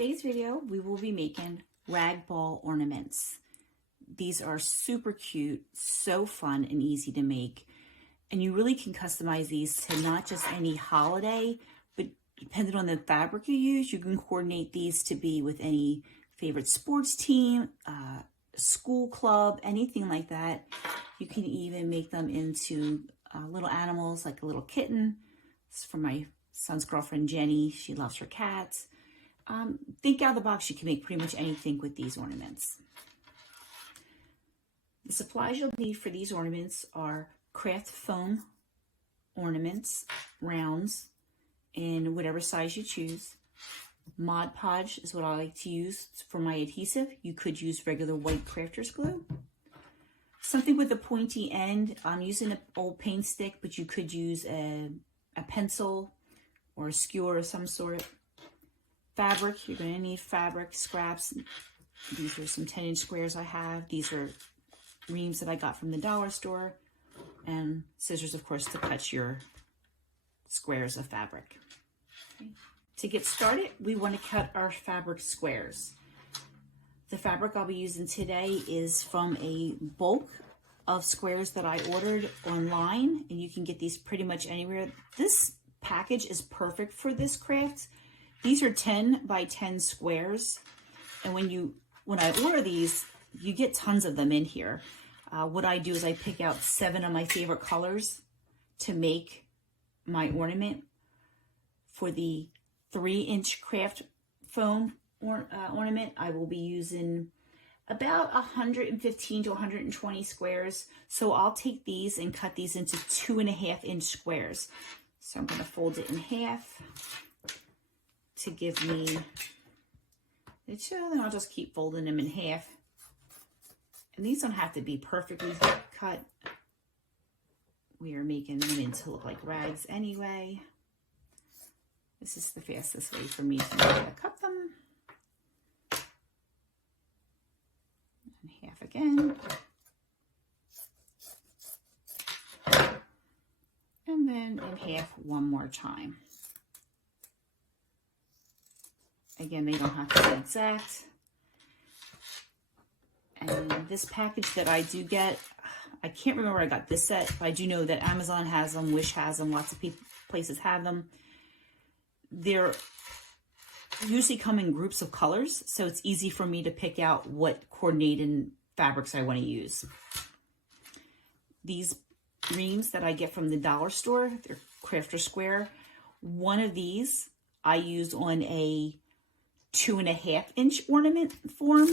today's video, we will be making rag ball ornaments. These are super cute, so fun and easy to make. And you really can customize these to not just any holiday, but depending on the fabric you use, you can coordinate these to be with any favorite sports team, school club, anything like that. You can even make them into little animals, like a little kitten. This is for my son's girlfriend, Jenny. She loves her cats. Think out of the box. You can make pretty much anything with these ornaments. The supplies you'll need for these ornaments are craft foam ornaments, rounds, in whatever size you choose. Mod Podge is what I like to use for my adhesive. You could use regular white crafter's glue. Something with a pointy end. I'm using an old paint stick, but you could use a pencil or a skewer of some sort. Fabric, you're going to need fabric, scraps. These are some 10-inch squares I have. These are reams that I got from the dollar store. And scissors, of course, to cut your squares of fabric. Okay. To get started, we want to cut our fabric squares. The fabric I'll be using today is from a bulk of squares that I ordered online, and you can get these pretty much anywhere. This package is perfect for this craft. These are 10 by 10 squares, and when I order these, you get tons of them in here. What I do is I pick out 7 of my favorite colors to make my ornament. For the 3-inch craft foam ornament, I will be using about 115 to 120 squares. So I'll take these and cut these into 2.5-inch squares. So I'm going to fold it in half to give me the 2, then I'll just keep folding them in half. And these don't have to be perfectly cut. We are making them into look like rags anyway. This is the fastest way for me to know how to cut them. And half again. And then in half one more time. Again, they don't have to be exact. And this package that I do get, I can't remember where I got this set, but I do know that Amazon has them, Wish has them, lots of places have them. They're usually come in groups of colors, so it's easy for me to pick out what coordinating fabrics I want to use. These reams that I get from the dollar store, they're crafter square. One of these I used on a 2.5-inch ornament form.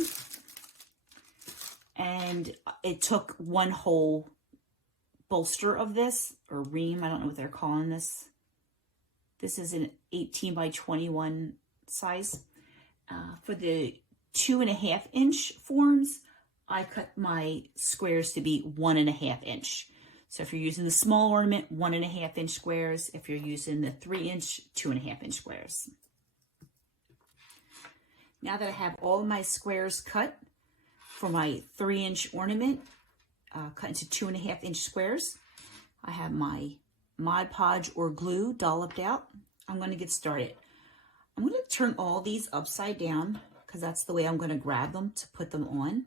And it took one whole bolster of this, or ream, I don't know what they're calling this. This is an 18 by 21 size. For the 2.5-inch forms, I cut my squares to be 1.5-inch. So if you're using the small ornament, 1.5-inch squares. If you're using the 3-inch, 2.5-inch squares. Now that I have all my squares cut, for my 3-inch ornament, cut into 2.5-inch squares, I have my Mod Podge or glue dolloped out. I'm going to get started. I'm going to turn all these upside down because that's the way I'm going to grab them to put them on.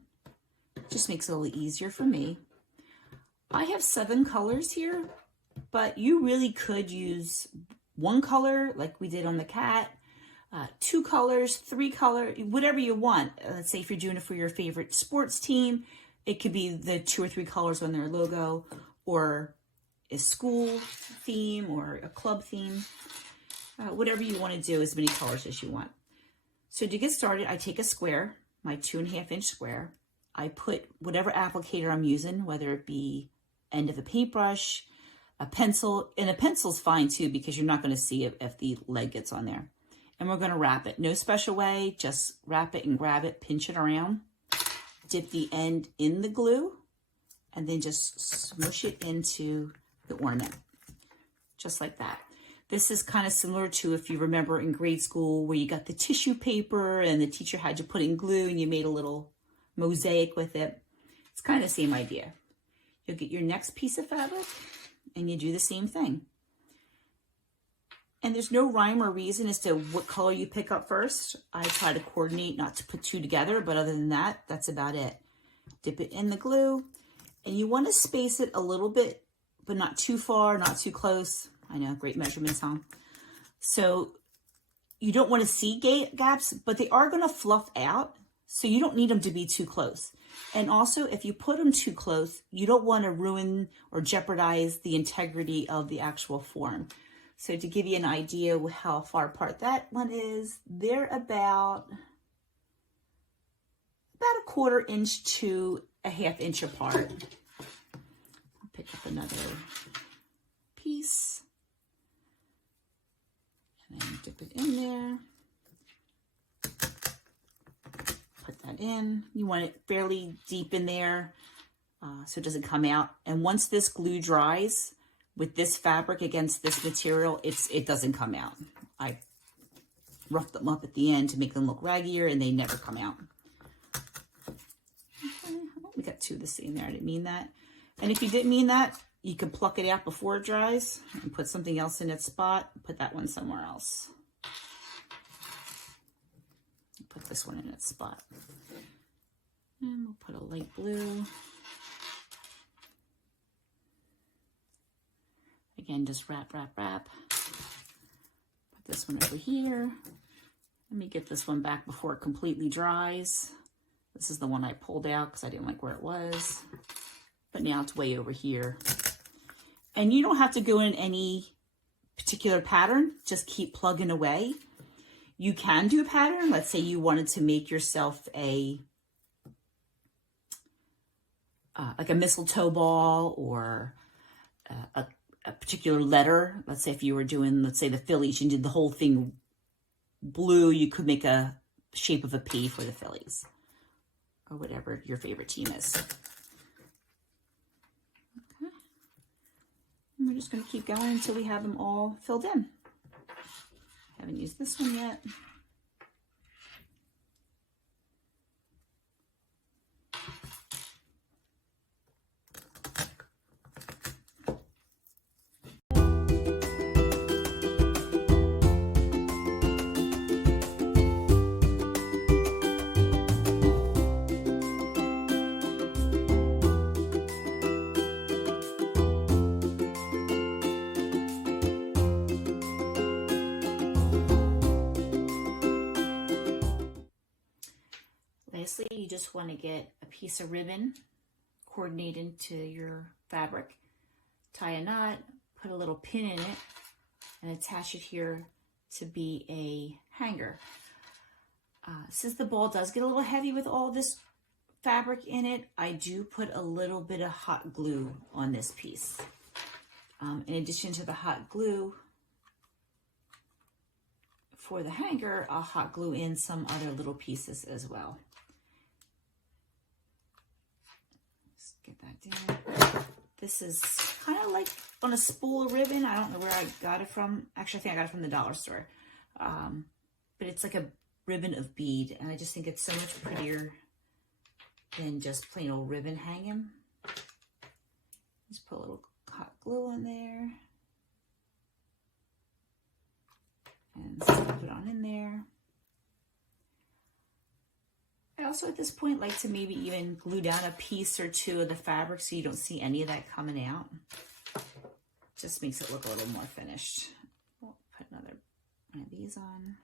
It just makes it a little easier for me. I have 7 colors here, but you really could use 1 color like we did on the cat. 2 colors, 3 colors, whatever you want. Let's say if you're doing it for your favorite sports team, it could be the 2 or 3 colors on their logo, or a school theme or a club theme. Whatever you want to do, as many colors as you want. So to get started, I take a square, my 2.5-inch square. I put whatever applicator I'm using, whether it be end of a paintbrush, a pencil, and a pencil's fine too because you're not going to see it if the leg gets on there. And we're going to wrap it. No special way, just wrap it and grab it, pinch it around, dip the end in the glue, and then just smush it into the ornament, just like that. This is kind of similar to if you remember in grade school where you got the tissue paper and the teacher had you put in glue and you made a little mosaic with it. It's kind of the same idea. You'll get your next piece of fabric and you do the same thing. And there's no rhyme or reason as to what color you pick up first. I try to coordinate not to put two together, but other than that, that's about it. Dip it in the glue, and you want to space it a little bit, but not too far, not too close. I know, great measurements, huh? So you don't want to see gaps, but they are going to fluff out, so you don't need them to be too close. And also, if you put them too close, you don't want to ruin or jeopardize the integrity of the actual form. So to give you an idea of how far apart that one is, they're about a 1/4 inch to a 1/2 inch apart. I'll pick up another piece and then dip it in there. Put that in. You want it fairly deep in there so it doesn't come out. And once this glue dries with this fabric against this material, it doesn't come out. I roughed them up at the end to make them look raggier, and they never come out. We got two of the same there. I didn't mean that. And if you didn't mean that, you can pluck it out before it dries and put something else in its spot. Put that one somewhere else. Put this one in its spot. And we'll put a light blue. Again, just wrap, wrap, wrap. Put this one over here. Let me get this one back before it completely dries. This is the one I pulled out because I didn't like where it was. But now it's way over here. And you don't have to go in any particular pattern. Just keep plugging away. You can do a pattern. Let's say you wanted to make yourself a like a mistletoe ball or a particular letter. Let's say if you were doing, let's say the Phillies, you did the whole thing blue, you could make a shape of a P for the Phillies or whatever your favorite team is. Okay. And we're just going to keep going until we have them all filled in. Haven't used this one yet. Lastly, you just want to get a piece of ribbon, coordinate into your fabric, tie a knot, put a little pin in it, and attach it here to be a hanger. Since the ball does get a little heavy with all this fabric in it, I do put a little bit of hot glue on this piece. In addition to the hot glue for the hanger, I'll hot glue in some other little pieces as well. Get that down. This is kind of like on a spool of ribbon. I don't know where I got it from. Actually, I think I got it from the dollar store. But it's like a ribbon of bead, and I just think it's so much prettier than just plain old ribbon hanging. Just put a little hot glue on there. And stuff it on in there. I also at this point like to maybe even glue down a piece or two of the fabric so you don't see any of that coming out. Just makes it look a little more finished. We'll put another one of these on.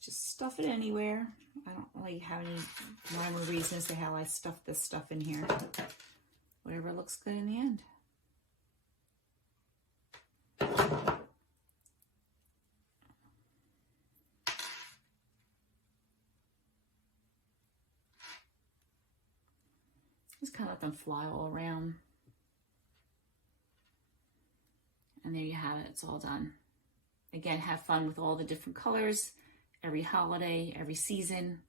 Just stuff it anywhere. I don't really have any rhyme or reason as to how I stuff this stuff in here. Whatever looks good in the end. Just kind of let them fly all around. And there you have it. It's all done. Again, have fun with all the different colors, every holiday, every season.